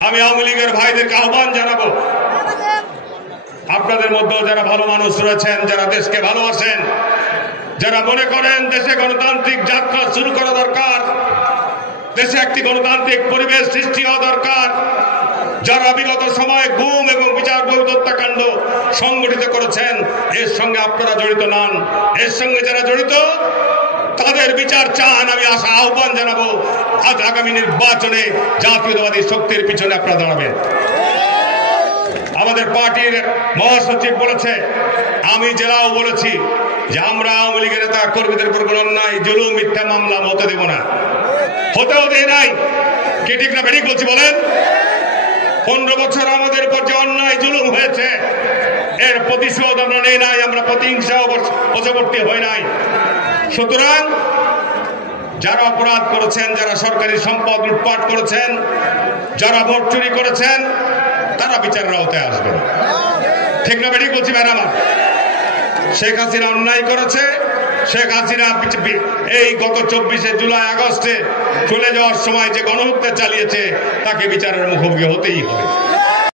আমি আওয়ামী লীগের ভাইদেরকে আহ্বান জানাবো, আপনাদের মধ্যেও যারা ভালো মানুষ রয়েছেন, যারা দেশকে ভালোবাসেন, যারা মনে করেন দেশে গণতান্ত্রিক যাত্রা শুরু করা দরকার, দেশে একটি গণতান্ত্রিক পরিবেশ সৃষ্টি হওয়া দরকার, যারা বিগত সময়ে গুম এবং বিচার বহির্ভূত হত্যাকাণ্ড সংগঠিত করেছেন, এর সঙ্গে আপনারা জড়িত নন, এর সঙ্গে যারা জড়িত তাদের বিচার চান, আমি আহ্বান জানাবো আগামী নির্বাচনে জাতীয়তাবাদী শক্তির পিছনে আপনারা দাঁড়াবেন। আমাদের পার্টির মহাসচিব বলেছে, আমি জেলাও বলেছি যে আমরা আওয়ামী লীগের নেতা কর্মীদের উপর কোনো অন্যায় জুলুম মিথ্যা মামলা হতে দেব না, হতেও দেয় নাই। কে ঠিক না বেঠিক বলছি বলেন? 15 বছর আমাদের উপর যে অন্যায় জুলুম হয়েছে এর প্রতিশোধ আমরা নেই নাই, আমরা প্রতিহিংসা বশবর্তী হই নাই। সুতরাং যারা অপরাধ করেছেন, যারা সরকারি সম্পদ লুটপাট করেছেন, যারা ভোট চুরি করেছেন, তারা বিচারের আওতায় আসবেন। ঠিক না বেঠিক বলছি ম্যাডাম? শেখ হাসিনা অন্যায় করেছে, শেখ হাসিনা এই গত 24শে জুলাই আগস্টে চলে যাওয়ার সময় যে গণহত্যা চালিয়েছে তাকে বিচারের মুখোমুখি হতেই হবে।